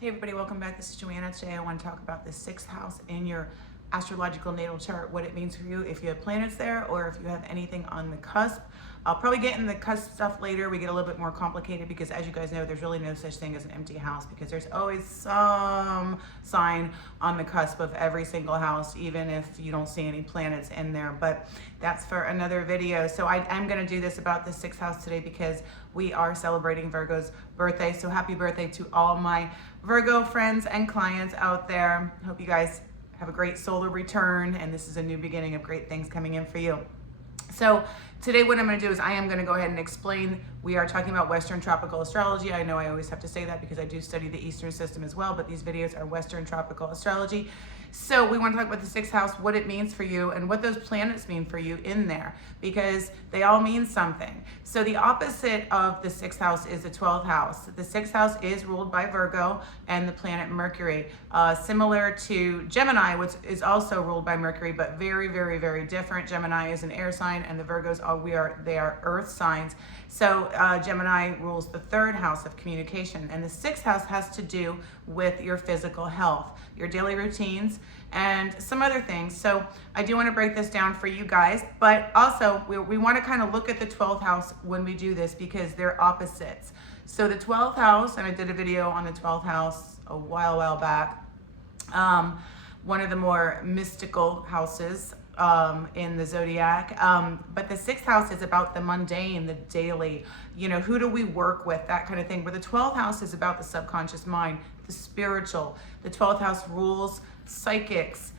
Hey everybody, welcome back. This is Joanna. Today I want to talk about the sixth house in your astrological natal chart, what it means for you if you have planets there or if you have anything on the cusp. I'll probably get in the cusp stuff later. We get a little bit more complicated because, as you guys know, there's really no such thing as an empty house because there's always some sign on the cusp of every single house, even if you don't see any planets in there. But that's for another video. So I'm going to do this about the sixth house today because we are celebrating Virgo's birthday. So happy birthday to all my Virgo friends and clients out there. Hope you guys have a great solar return, and this is a new beginning of great things coming in for you. So today what I'm going to do is I am going to go ahead and explain. We are talking about Western tropical astrology. I know I always have to say that because I do study the Eastern system as well, but these videos are Western tropical astrology. So we want to talk about the sixth house, what it means for you, and what those planets mean for you in there, because they all mean something. So the opposite of the sixth house is the 12th house. The sixth house is ruled by Virgo and the planet Mercury, similar to Gemini, which is also ruled by Mercury, but very, very, very different. Gemini is an air sign, and the Virgos they are earth signs. So Gemini rules the third house of communication, and the sixth house has to do with your physical health, your daily routines, and some other things. So I do want to break this down for you guys, but also we want to kind of look at the 12th house when we do this because they're opposites. So the 12th house, and I did a video on the 12th house a while back, one of the more mystical houses in the zodiac, but the sixth house is about the mundane, the daily, who do we work with, that kind of thing, where the 12th house is about the subconscious mind, the spiritual. The 12th house rules psychics,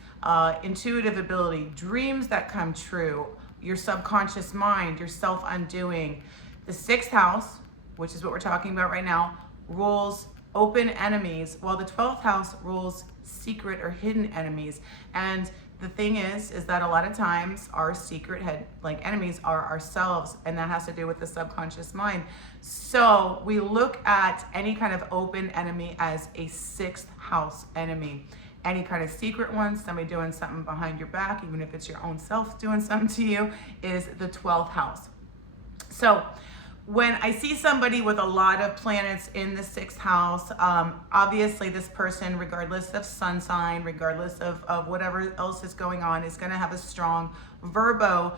intuitive ability, dreams that come true, your subconscious mind, your self-undoing. The sixth house, which is what we're talking about right now, rules open enemies, while the 12th house rules secret or hidden enemies. And the thing is that a lot of times our secret enemies are ourselves, and that has to do with the subconscious mind. So we look at any kind of open enemy as a sixth house enemy. Any kind of secret one, somebody doing something behind your back, even if it's your own self doing something to you, is the 12th house. So when I see somebody with a lot of planets in the sixth house, obviously this person, regardless of sun sign, regardless of whatever else is going on, is going to have a strong Virgo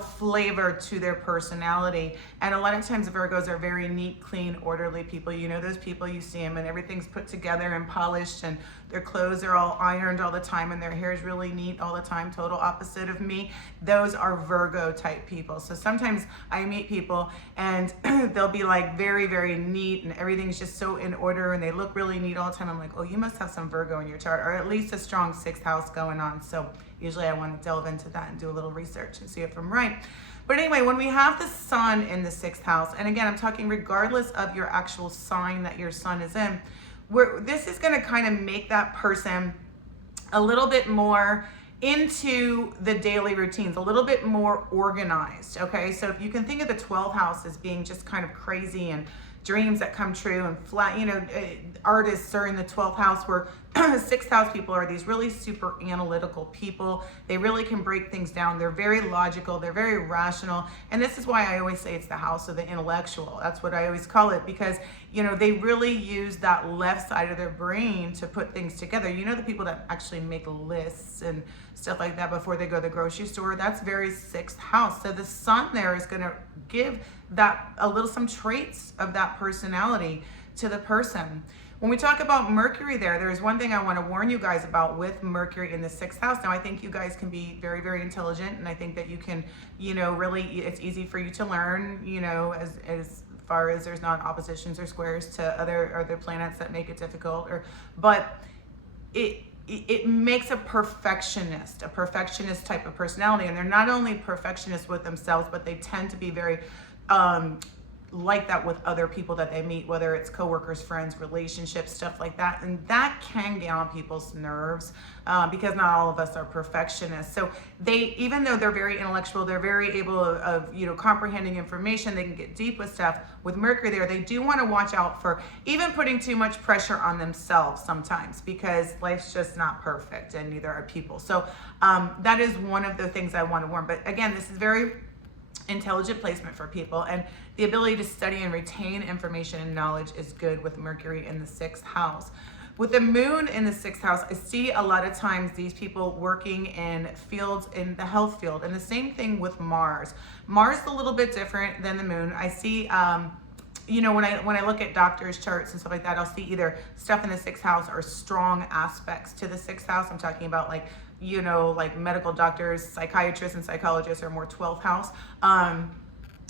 flavor to their personality. And a lot of times Virgos are very neat, clean, orderly people. Those people, you see them and everything's put together and polished, and their clothes are all ironed all the time, and their hair is really neat all the time, total opposite of me. Those are Virgo type people. So sometimes I meet people and they'll be like very, very neat, and everything's just so in order, and they look really neat all the time. I'm like, oh, you must have some Virgo in your chart, or at least a strong sixth house going on. So usually I want to delve into that and do a little research and see if I'm right. But anyway, when we have the sun in the sixth house, and again, I'm talking regardless of your actual sign that your sun is in, this is going to kind of make that person a little bit more into the daily routines, a little bit more organized, okay? So if you can think of the 12th house as being just kind of crazy and dreams that come true and flat, artists are in the 12th house, where sixth house people are these really super analytical people. They really can break things down. They're very logical. They're very rational. And this is why I always say it's the house of the intellectual. That's what I always call it, because, they really use that left side of their brain to put things together. The people that actually make lists and stuff like that before they go to the grocery store, that's very sixth house. So the sun there is going to give that some traits of that personality to the person. When we talk about Mercury there's one thing I want to warn you guys about with Mercury in the sixth house. Now, I think you guys can be very, very intelligent, and I think that you can, really, it's easy for you to learn, as far as there's not oppositions or squares to other planets that make it difficult, but it makes a perfectionist type of personality. And they're not only perfectionists with themselves, but they tend to be very like that with other people that they meet, whether it's coworkers, friends, relationships, stuff like that. And that can get on people's nerves because not all of us are perfectionists. So even though they're very intellectual, they're very able of comprehending information, they can get deep with stuff. With Mercury there, they do want to watch out for even putting too much pressure on themselves sometimes, because life's just not perfect, and neither are people. So that is one of the things I want to warn. But again, this is very intelligent placement for people, and the ability to study and retain information and knowledge is good with Mercury in the 6th house. With the moon in the 6th house, I see a lot of times these people working in fields in the health field, and the same thing with Mars. Mars is a little bit different than the moon. I see, you know, when I look at doctors' charts and stuff like that, I'll see either stuff in the 6th house or strong aspects to the 6th house. I'm talking about, like, you know, like medical doctors, psychiatrists, and psychologists are more 12th house,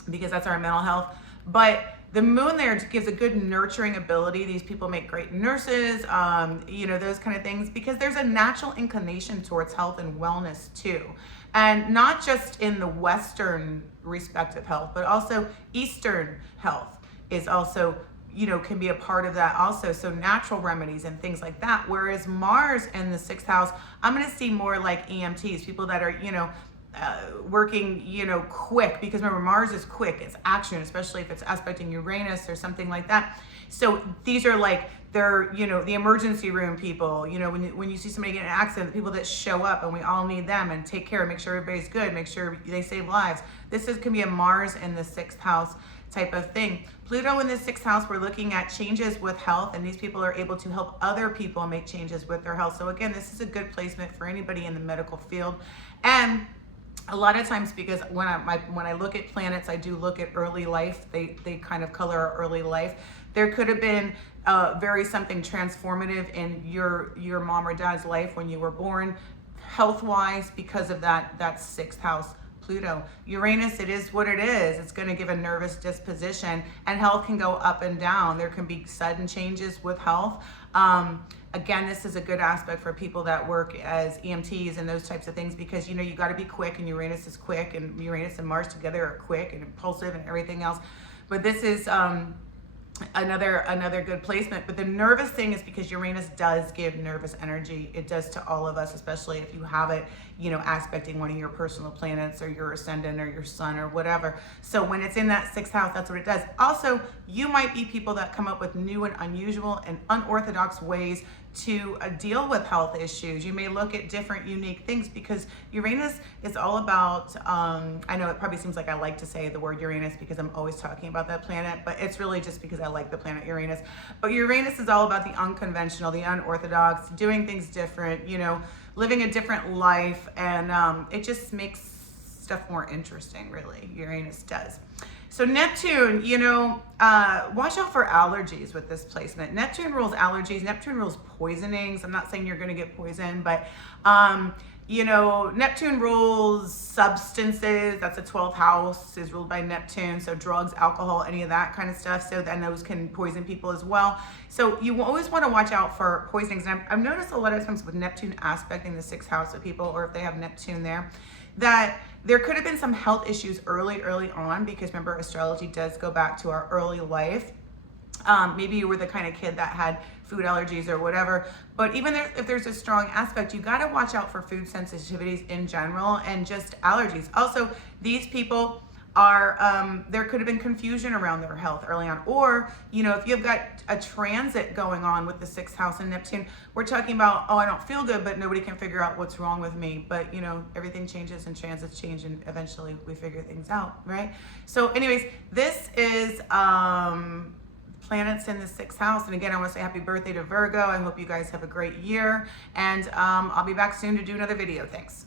because that's our mental health. But the moon there gives a good nurturing ability. These people make great nurses, you know, those kind of things, because there's a natural inclination towards health and wellness too. And not just in the Western respect of health, but also Eastern health is also, you know, can be a part of that also. So natural remedies and things like that. Whereas Mars in the 6th house, I'm going to see more like EMTs, people that are, you know, working, you know, quick, because remember, Mars is quick, it's action, especially if it's aspecting Uranus or something like that. So these are like, they're, you know, the emergency room people, you know, when you see somebody get in an accident, the people that show up, and we all need them and take care, make sure everybody's good, make sure they save lives. Can be a Mars in the 6th house type of thing. Pluto in the 6th house, we're looking at changes with health, and these people are able to help other people make changes with their health. So again, this is a good placement for anybody in the medical field. And a lot of times, because when I look at planets, I do look at early life. They kind of color our early life. There could have been very something transformative in your mom or dad's life when you were born, health-wise, because of that 6th house Pluto. Uranus, it is what it is. It's going to give a nervous disposition, and health can go up and down. There can be sudden changes with health. Again, this is a good aspect for people that work as EMTs and those types of things, because, you know, you got to be quick, and Uranus is quick, and Uranus and Mars together are quick and impulsive and everything else. But this is another good placement. But the nervous thing is because Uranus does give nervous energy. It does to all of us, especially if you have it, you know, aspecting one of your personal planets or your ascendant or your sun or whatever. So when it's in that 6th house, that's what it does. Also, you might be people that come up with new and unusual and unorthodox ways to deal with health issues. You may look at different unique things, because Uranus is all about, I know it probably seems like I like to say the word Uranus because I'm always talking about that planet, but it's really just because I like the planet Uranus. But Uranus is all about the unconventional, the unorthodox, doing things different, you know, living a different life, and it just makes stuff more interesting, really. Uranus does. So Neptune, you know, watch out for allergies with this placement. Neptune rules allergies. Neptune rules poisonings. I'm not saying you're going to get poisoned, but, you know, Neptune rules substances. That's a 12th house is ruled by Neptune. So drugs, alcohol, any of that kind of stuff. So then those can poison people as well. So you always want to watch out for poisonings. And I've noticed a lot of times with Neptune aspecting the 6th house of people, or if they have Neptune there, that there could have been some health issues early on, because remember, astrology does go back to our early life. Maybe you were the kind of kid that had food allergies or whatever, but even if there's a strong aspect, you got to watch out for food sensitivities in general and just allergies. Also, these people are, there could have been confusion around their health early on, or, you know, if you've got a transit going on with the 6th house and Neptune, we're talking about, oh, I don't feel good, but nobody can figure out what's wrong with me. But, you know, everything changes and transits change, and eventually we figure things out, right? So anyways, this is planets in the 6th house. And again, I want to say happy birthday to Virgo. I hope you guys have a great year, and I'll be back soon to do another video. Thanks.